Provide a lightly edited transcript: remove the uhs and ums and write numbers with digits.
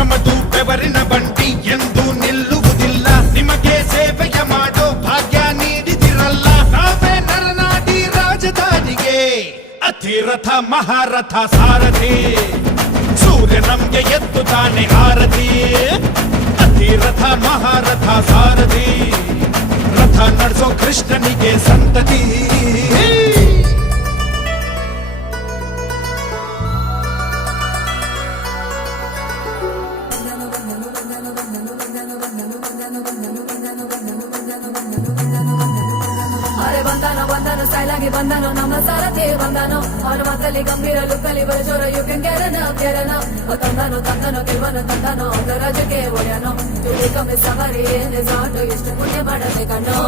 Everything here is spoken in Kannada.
ನಮ್ಮದು ಬೆವರಿನ ಬಂಡಿ ಎಂದು ನಿಲ್ಲುವುದಿಲ್ಲ. ನಿಮಗೆ ಸೇವೆಯ ಮಾಡೋ ಭಾಗ್ಯ ನೀಡಿದಿರಲ್ಲ. ನಾವೇ ನರನಾಡಿ ರಾಜಧಾನಿಗೆ ಅತಿರಥ ಮಹಾರಥ ಸಾರಥಿ. ಸೂರ್ಯ ನಮ್ಗೆ ಎದ್ದು ತಾನೆ ಆರತಿ. ಅತಿರಥ ಮಹಾರಥ ಸಾರಥಿ. ರಥ ನಡೆಸೋ ಕೃಷ್ಣನಿಗೆ ಸಂತತಿ. ಅರೆ ಬಂದಾನೋ ಬಂದಾನೋ ಸ್ಟೈಲಾಗಿ ಬಂದಾನೋ ನಮ್ಮ ಸಾರಥಿ ಬಂದಾನೋ. ಅವನ ಮಾತಲ್ಲಿ ಗಂಭೀರ ಲುಕ್ಕಲ್ಲಿ ಬರಜೋರ ಯು ಕ್ಯಾನ್ ಕೆರನ ತಂದಾನೋ ತಂದಾನೋ ಗೆಲ್ವನು ತಂದಾನೋ ಅವರ ರಾಜಕ್ಕೆ ಒಡೆಯನೋ. ತುಳಿ ಕಮ್ಮಿ ಸವಾರಿ ಏನೇ ಸಾಟು ಎಷ್ಟು ಪುಣ್ಯ ಮಾಡದೆ ಕಣ್ಣೋ.